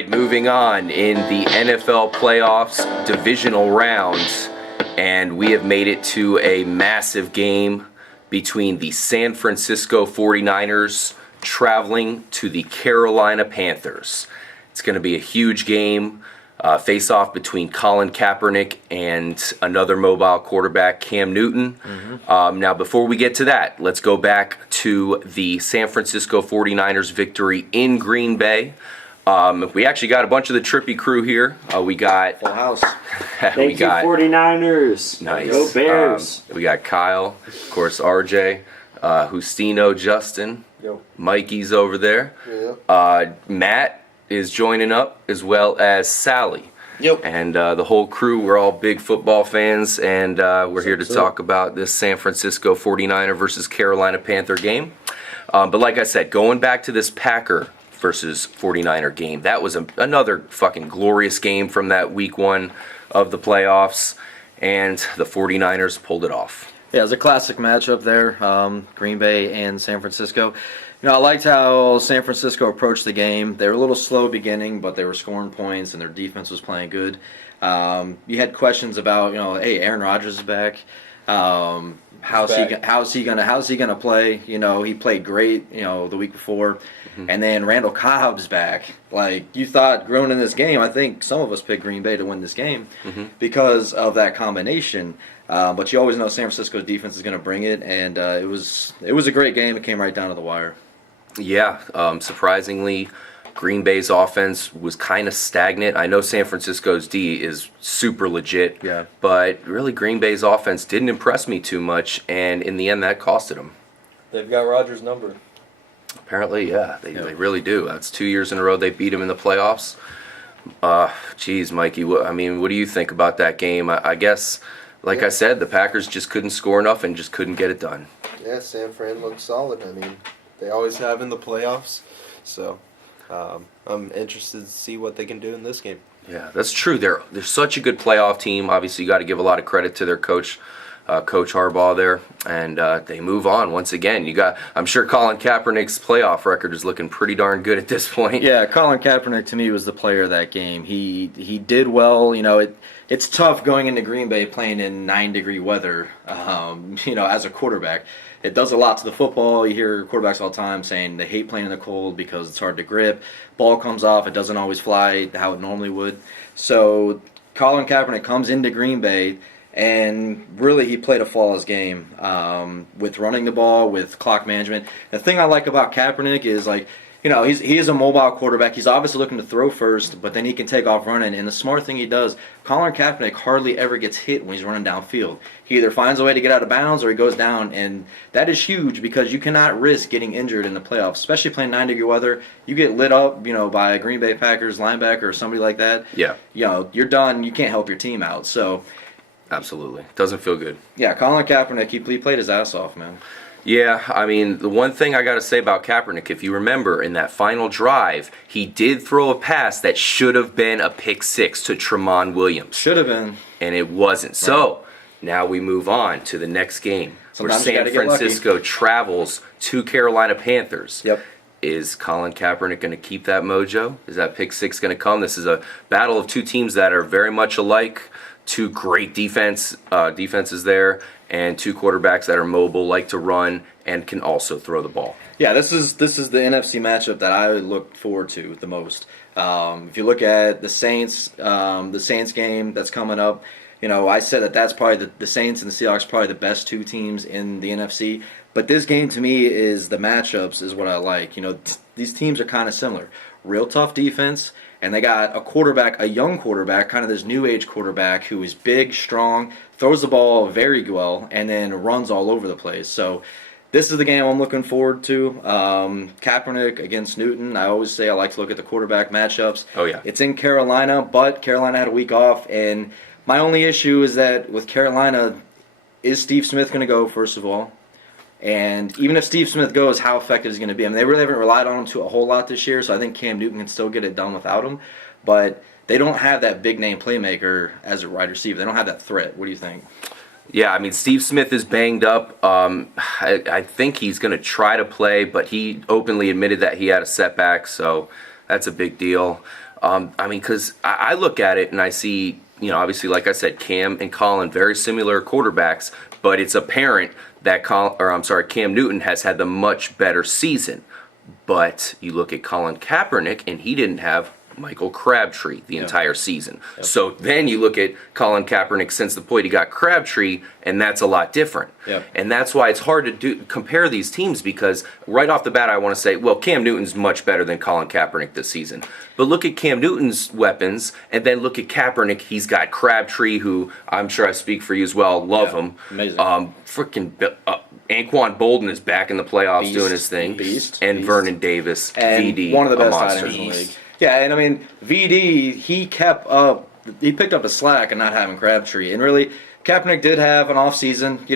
right, moving on in the NFL playoffs, divisional rounds, and we have made it to a massive game between the San Francisco 49ers traveling to the Carolina Panthers. It's going to be a huge game, face-off between Colin Kaepernick and another mobile quarterback, Cam Newton. Now, before we get to that, let's go back to the San Francisco 49ers victory in Green Bay. We actually got a bunch of the Trippy crew here. We got full house. Thank you, 49ers. Nice. Go Bears. We got Kyle, of course, RJ, Justino, Justin, Yo. Mikey's over there. Yeah. Matt is joining up, as well as Sally. Yep. And the whole crew, we're all big football fans, and we're here to talk about this San Francisco 49er versus Carolina Panther game. But like I said, going back to this Packer versus 49er game, that was another fucking glorious game from that week one of the playoffs, and the 49ers pulled it off. Yeah, it was a classic matchup there, Green Bay and San Francisco. You know, I liked how San Francisco approached the game. They were a little slow beginning, but they were scoring points, and their defense was playing good. You had questions about, hey, Aaron Rodgers is back. How's he gonna play? He played great, the week before. And then Randall Cobb's back. Like, you thought growing in this game, I think some of us picked Green Bay to win this game because of that combination. But you always know San Francisco's defense is going to bring it, and it was a great game. It came right down to the wire. Yeah, surprisingly, Green Bay's offense was kind of stagnant. I know San Francisco's D is super legit, but really Green Bay's offense didn't impress me too much, and in the end that costed them. They've got Rodgers' number. Apparently, yeah, they really do. That's 2 years in a row they beat him in the playoffs. Geez, Mikey, what do you think about that game? I guess, like I said, the Packers just couldn't score enough and just couldn't get it done. Yeah, San Fran looks solid. They always have in the playoffs. So I'm interested to see what they can do in this game. Yeah, that's true. They're such a good playoff team. Obviously, you got to give a lot of credit to their coach, Coach Harbaugh there, and they move on once again. I'm sure Colin Kaepernick's playoff record is looking pretty darn good at this point. Yeah, Colin Kaepernick to me was the player of that game. He did well. It's tough going into Green Bay playing in 9-degree weather. As a quarterback, it does a lot to the football. You hear quarterbacks all the time saying they hate playing in the cold because it's hard to grip. Ball comes off, it doesn't always fly how it normally would. So Colin Kaepernick comes into Green Bay. And really, he played a flawless game with running the ball, with clock management. The thing I like about Kaepernick is, he is a mobile quarterback. He's obviously looking to throw first, but then he can take off running. And the smart thing he does, Colin Kaepernick hardly ever gets hit when he's running downfield. He either finds a way to get out of bounds or he goes down. And that is huge because you cannot risk getting injured in the playoffs, especially playing 9-degree weather. You get lit up, by a Green Bay Packers linebacker or somebody like that. Yeah. You're done. You can't help your team out. So. Absolutely. Doesn't feel good. Yeah, Colin Kaepernick, he played his ass off, man. Yeah, the one thing I got to say about Kaepernick, if you remember, in that final drive, he did throw a pass that should have been a pick six to Tramon Williams. Should have been. And it wasn't. Right. So, now we move on to the next game, Sometimes where San Francisco travels to Carolina Panthers. Yep. Is Colin Kaepernick going to keep that mojo? Is that pick six going to come? This is a battle of two teams that are very much alike. Two great defenses there, and two quarterbacks that are mobile, like to run, and can also throw the ball. Yeah, this is the NFC matchup that I look forward to the most. If you look at the Saints game that's coming up, I said that's probably the Saints and the Seahawks probably the best two teams in the NFC. But this game to me is the matchups is what I like. These teams are kind of similar. Real tough defense. And they got a young quarterback, kind of this new age quarterback who is big, strong, throws the ball very well, and then runs all over the place. So this is the game I'm looking forward to. Kaepernick against Newton. I always say I like to look at the quarterback matchups. Oh, yeah. It's in Carolina, but Carolina had a week off. And my only issue is that with Carolina, is Steve Smith going to go, first of all? And even if Steve Smith goes, how effective is he going to be? They really haven't relied on him to a whole lot this year, so I think Cam Newton can still get it done without him. But they don't have that big-name playmaker as a wide receiver. They don't have that threat. What do you think? Yeah, Steve Smith is banged up. I think he's going to try to play, but he openly admitted that he had a setback, so that's a big deal. I mean, because I look at it and I see, obviously, like I said, Cam and Colin, very similar quarterbacks, but it's apparent that Cam Newton has had the much better season. But you look at Colin Kaepernick, and he didn't have Michael Crabtree the entire season. Yep. So then you look at Colin Kaepernick since the point he got Crabtree, and that's a lot different. Yep. And that's why it's hard to compare these teams, because right off the bat I want to say, well, Cam Newton's much better than Colin Kaepernick this season. But look at Cam Newton's weapons, and then look at Kaepernick. He's got Crabtree, who I'm sure I speak for you as well. Love him. Amazing. Anquan Boldin is back in the playoffs doing his thing. Beast. Vernon Davis, and VD, one of the best monster. liners in the league. Yeah, and I mean, VD, he picked up the slack and not having Crabtree. And really, Kaepernick did have an off season.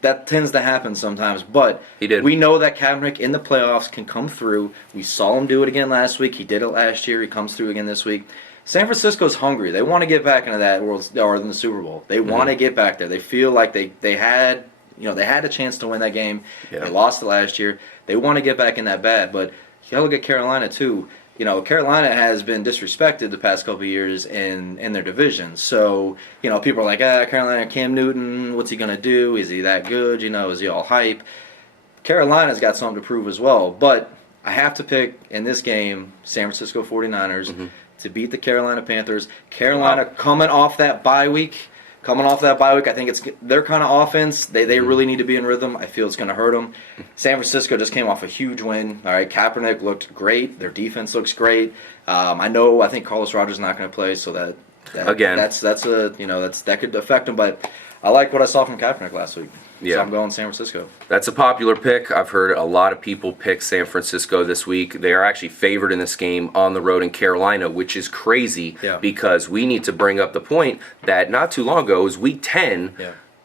That tends to happen sometimes. But he did. We know that Kaepernick in the playoffs can come through. We saw him do it again last week. He did it last year. He comes through again this week. San Francisco's hungry. They want to get back into that or in the Super Bowl. They want to get back there. They feel like they had a chance to win that game. Yeah. They lost it last year. They want to get back in that bad. But you got to look at Carolina too. Carolina has been disrespected the past couple of years in their division. So, people are like, Carolina, Cam Newton, what's he going to do? Is he that good? Is he all hype? Carolina's got something to prove as well. But I have to pick, in this game, San Francisco 49ers to beat the Carolina Panthers. Carolina coming off that bye week. I think it's their kind of offense. They really need to be in rhythm. I feel it's going to hurt them. San Francisco just came off a huge win. All right, Kaepernick looked great. Their defense looks great. I think Carlos Rogers is not going to play, so that could affect them. But I like what I saw from Kaepernick last week. Yeah. So I'm going San Francisco. That's a popular pick. I've heard a lot of people pick San Francisco this week. They are actually favored in this game on the road in Carolina, which is crazy because we need to bring up the point that not too long ago, it was week 10,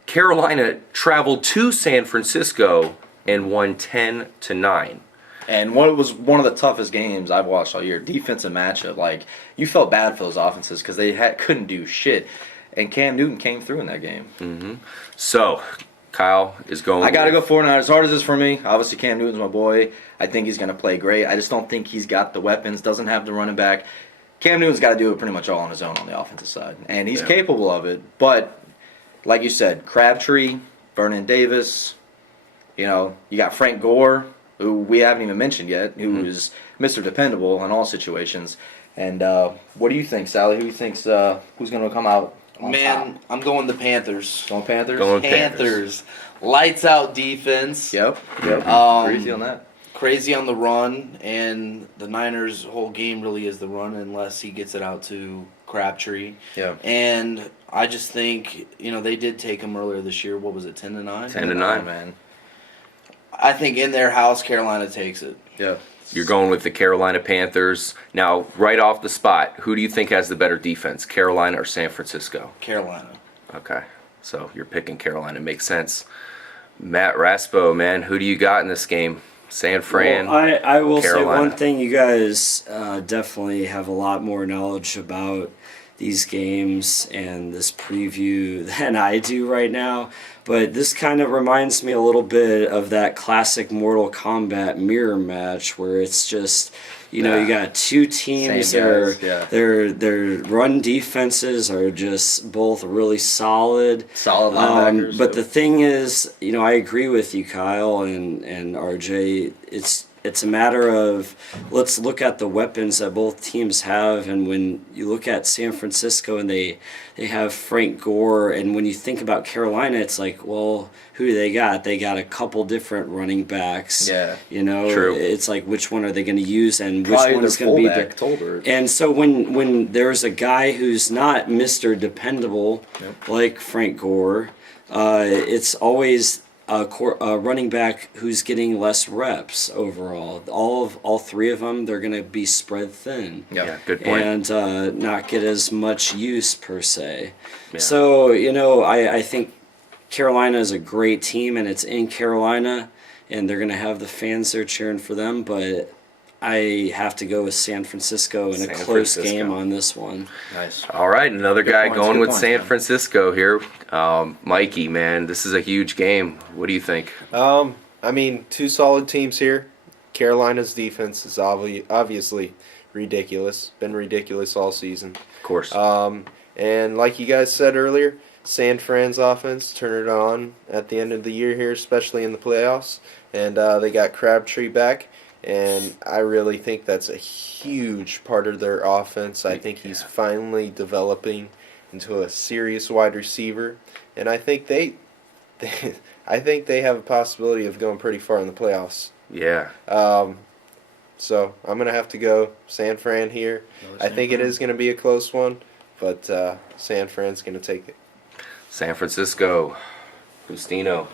Carolina traveled to San Francisco and won 10-9. And what was one of the toughest games I've watched all year, defensive matchup. Like, you felt bad for those offenses because they couldn't do shit. And Cam Newton came through in that game. Mm-hmm. So, Kyle is going. I got to go 49ers. As hard as this for me, obviously Cam Newton's my boy. I think he's going to play great. I just don't think he's got the weapons, doesn't have the running back. Cam Newton's got to do it pretty much all on his own on the offensive side. And he's capable of it. But, like you said, Crabtree, Vernon Davis, you got Frank Gore, who we haven't even mentioned yet, who is Mr. Dependable in all situations. And what do you think, Sally? Who do you think's who's going to come out on top? I'm going the Panthers. Going Panthers? Going Panthers. Lights out defense. Yep. Crazy on that. Crazy on the run, and the Niners' whole game really is the run unless he gets it out to Crabtree. Yeah. And I just think, they did take him earlier this year. What was it, 10-9? 10-9, man. I think in their house, Carolina takes it. Yeah. You're going with the Carolina Panthers. Now, right off the spot, who do you think has the better defense, Carolina or San Francisco? Carolina. Okay, so you're picking Carolina. Makes sense. Matt Raspo, man, who do you got in this game? San Fran, well, I will Carolina. say one thing. You guys definitely have a lot more knowledge about these games and this preview than I do right now. But this kind of reminds me a little bit of that classic Mortal Kombat mirror match where it's just, you got two teams their run defenses are just both really solid. Solid linebackers. But the thing is, I agree with you, Kyle and RJ. It's a matter of let's look at the weapons that both teams have, and when you look at San Francisco and they have Frank Gore, and when you think about Carolina, it's like, well, who do they got? They got a couple different running backs. Yeah, True. It's like which one are they going to use, and probably which one's going to be their Tolbert. And so when there's a guy who's not Mr. Dependable like Frank Gore, it's always a running back who's getting less reps overall. All three of them, they're going to be spread thin. Yeah, good point. And not get as much use per se. Yeah. So, I think Carolina is a great team, and it's in Carolina, and they're going to have the fans there cheering for them, but I have to go with San Francisco in a close game on this one. Nice. All right, another guy going with points, San man. Francisco here. Mikey, man, this is a huge game. What do you think? Two solid teams here. Carolina's defense is obviously ridiculous. Been ridiculous all season. Of course. And like you guys said earlier, San Fran's offense turned it on at the end of the year here, especially in the playoffs. And they got Crabtree back. And I really think that's a huge part of their offense. I think he's finally developing into a serious wide receiver. And I think they have a possibility of going pretty far in the playoffs. Yeah. So I'm going to have to go San Fran here. I think it is going to be a close one, but San Fran's going to take it. San Francisco. Justino.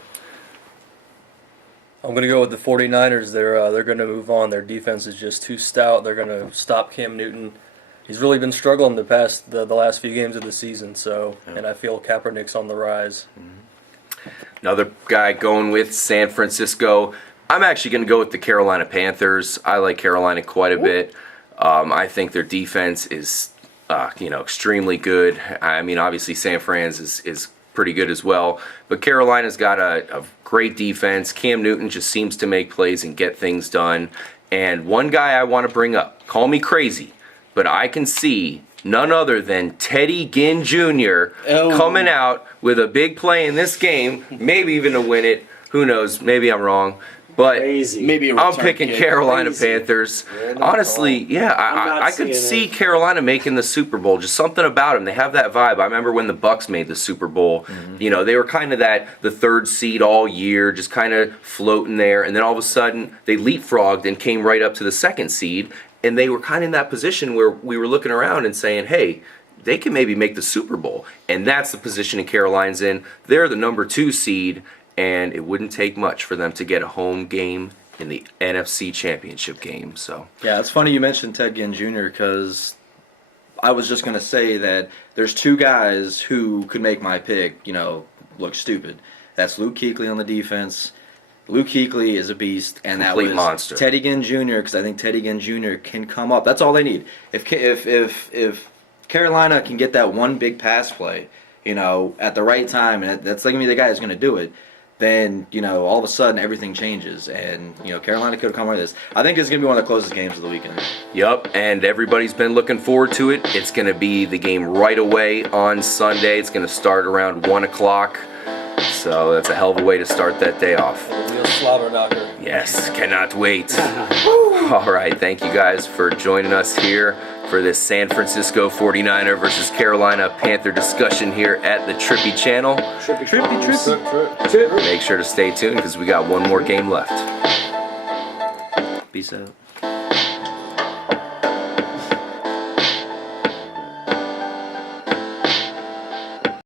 I'm going to go with the 49ers. They're going to move on. Their defense is just too stout. They're going to stop Cam Newton. He's really been struggling the last few games of the season. So, and I feel Kaepernick's on the rise. Another guy going with San Francisco. I'm actually going to go with the Carolina Panthers. I like Carolina quite a bit. I think their defense is, extremely good. I mean, obviously San Fran's is pretty good as well. But Carolina's got a great defense. Cam Newton just seems to make plays and get things done. And one guy I want to bring up, call me crazy, but I can see none other than Teddy Ginn Jr. coming out with a big play in this game, maybe even to win it. Who knows? Maybe I'm wrong. But Maybe a I'm return picking kick. Carolina Panthers. Honestly, yeah, I could see Carolina making the Super Bowl. Just something about them. They have that vibe. I remember when the Bucks made the Super Bowl. They were kind of the third seed all year, just kind of floating there. And then all of a sudden, they leapfrogged and came right up to the second seed. And they were kind of in that position where we were looking around and saying, hey, they can maybe make the Super Bowl. And that's the position Carolina's in. They're the number 2 seed. And it wouldn't take much for them to get a home game in the NFC Championship game. So Yeah, it's funny you mentioned Ted Ginn Jr. because I was just going to say that there's 2 guys who could make my pick, look stupid. That's Luke Kuechly on the defense. Luke Kuechly is a beast, and that Complete was monster. Teddy Ginn Jr. because I think Teddy Ginn Jr. can come up. That's all they need. If Carolina can get that one big pass play, at the right time, and that's going to be the guy who's going to do it, then, all of a sudden everything changes. And, Carolina could have come out of this. I think it's going to be one of the closest games of the weekend. Yep, and everybody's been looking forward to it. It's going to be the game right away on Sunday. It's going to start around 1 o'clock. So that's a hell of a way to start that day off. A real slobber knocker. Yes, cannot wait. All right, thank you guys for joining us here for this San Francisco 49er versus Carolina Panther discussion here at the Trippy channel. Trippy. Make sure to stay tuned because we got one more game left. Peace out.